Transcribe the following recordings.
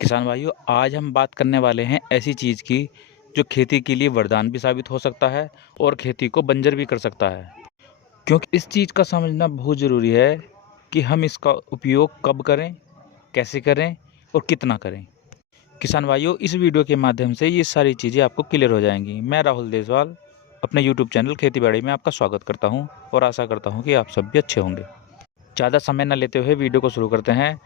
किसान भाइयों, आज हम बात करने वाले हैं ऐसी चीज़ की जो खेती के लिए वरदान भी साबित हो सकता है और खेती को बंजर भी कर सकता है। क्योंकि इस चीज़ का समझना बहुत ज़रूरी है कि हम इसका उपयोग कब करें, कैसे करें और कितना करें। किसान भाइयों, इस वीडियो के माध्यम से ये सारी चीज़ें आपको क्लियर हो जाएंगी। मैं राहुल देसवाल अपने यूट्यूब चैनल खेती बाड़ी में आपका स्वागत करता हूँ और आशा करता हूँ कि आप सब भी अच्छे होंगे। ज़्यादा समय न लेते हुए वीडियो को शुरू करते हैं।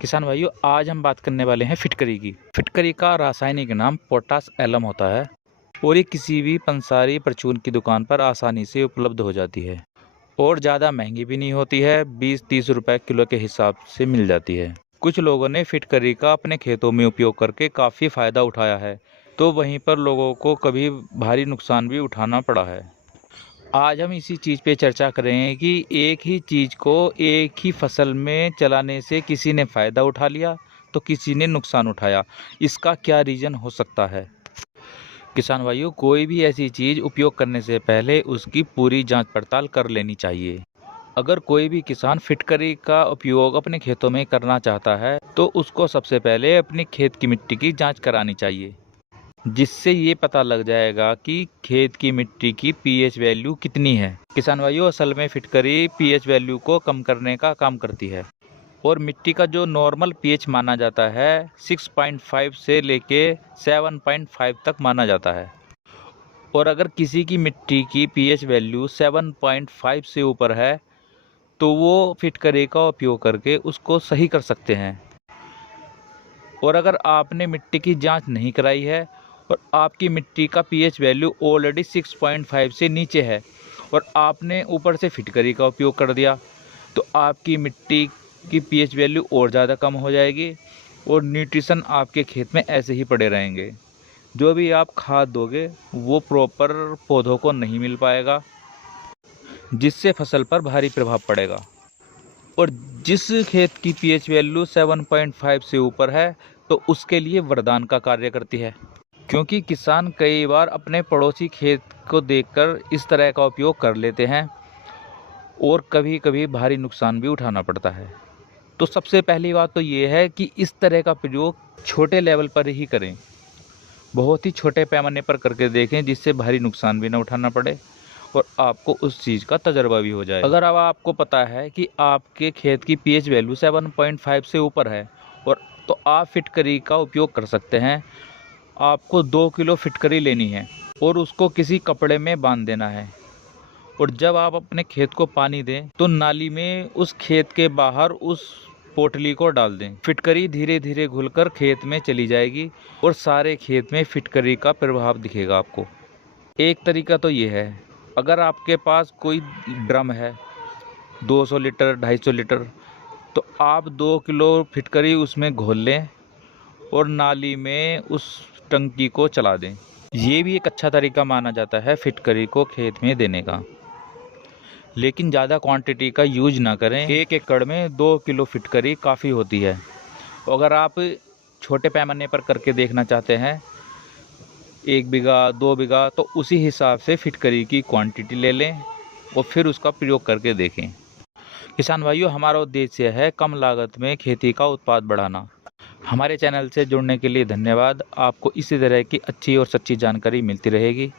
किसान भाइयों, आज हम बात करने वाले हैं फिटकरी की। फिटकरी का रासायनिक नाम पोटाश एलम होता है और ये किसी भी पंसारी परचून की दुकान पर आसानी से उपलब्ध हो जाती है और ज़्यादा महंगी भी नहीं होती है। 20-30 रुपए किलो के हिसाब से मिल जाती है। कुछ लोगों ने फिटकरी का अपने खेतों में उपयोग करके काफ़ी फ़ायदा उठाया है, तो वहीं पर लोगों को कभी भारी नुकसान भी उठाना पड़ा है। आज हम इसी चीज़ पे चर्चा करेंगे कि एक ही चीज़ को एक ही फसल में चलाने से किसी ने फ़ायदा उठा लिया तो किसी ने नुकसान उठाया। इसका क्या रीज़न हो सकता है? किसान भाइयों, कोई भी ऐसी चीज़ उपयोग करने से पहले उसकी पूरी जांच पड़ताल कर लेनी चाहिए। अगर कोई भी किसान फिटकरी का उपयोग अपने खेतों में करना चाहता है तो उसको सबसे पहले अपने खेत की मिट्टी की जाँच करानी चाहिए, जिससे ये पता लग जाएगा कि खेत की मिट्टी की पीएच वैल्यू कितनी है। किसान भाइयों, असल में फिटकरी पीएच वैल्यू को कम करने का काम करती है और मिट्टी का जो नॉर्मल पीएच माना जाता है 6.5 से लेके 7.5 तक माना जाता है। और अगर किसी की मिट्टी की पीएच वैल्यू 7.5 से ऊपर है तो वो फिटकरी का उपयोग करके उसको सही कर सकते हैं। और अगर आपने मिट्टी की जांच नहीं कराई है और आपकी मिट्टी का पीएच वैल्यू ऑलरेडी 6.5 से नीचे है और आपने ऊपर से फिटकरी का उपयोग कर दिया तो आपकी मिट्टी की पीएच वैल्यू और ज़्यादा कम हो जाएगी और न्यूट्रिशन आपके खेत में ऐसे ही पड़े रहेंगे। जो भी आप खाद दोगे वो प्रॉपर पौधों को नहीं मिल पाएगा, जिससे फसल पर भारी प्रभाव पड़ेगा। और जिस खेत की पीएच वैल्यू 7.5 से ऊपर है तो उसके लिए वरदान का कार्य करती है, क्योंकि किसान कई बार अपने पड़ोसी खेत को देखकर इस तरह का उपयोग कर लेते हैं और कभी कभी भारी नुकसान भी उठाना पड़ता है। तो सबसे पहली बात तो ये है कि इस तरह का प्रयोग छोटे लेवल पर ही करें, बहुत ही छोटे पैमाने पर करके देखें, जिससे भारी नुकसान भी ना उठाना पड़े और आपको उस चीज़ का तजर्बा भी हो जाए। अगर अब आपको पता है कि आपके खेत की पीएच वैल्यू 7.5 से ऊपर है और तो आप फिटकरी का उपयोग कर सकते हैं। आपको 2 किलो फिटकरी लेनी है और उसको किसी कपड़े में बांध देना है और जब आप अपने खेत को पानी दें तो नाली में उस खेत के बाहर उस पोटली को डाल दें। फिटकरी धीरे धीरे घुलकर खेत में चली जाएगी और सारे खेत में फिटकरी का प्रभाव दिखेगा आपको। एक तरीका तो ये है, अगर आपके पास कोई ड्रम है 200 लीटर 250 लीटर तो आप 2 किलो फिटकरी उसमें घोल लें और नाली में उस टंकी को चला दें। ये भी एक अच्छा तरीका माना जाता है फिटकरी को खेत में देने का, लेकिन ज़्यादा क्वांटिटी का यूज ना करें। 1 एकड़ में 2 किलो फिटकरी काफ़ी होती है। अगर आप छोटे पैमाने पर करके देखना चाहते हैं 1 बीघा 2 बीघा तो उसी हिसाब से फिटकरी की क्वांटिटी ले लें और फिर उसका प्रयोग करके देखें। किसान भाइयों, हमारा उद्देश्य है कम लागत में खेती का उत्पाद बढ़ाना। हमारे चैनल से जुड़ने के लिए धन्यवाद। आपको इसी तरह की अच्छी और सच्ची जानकारी मिलती रहेगी।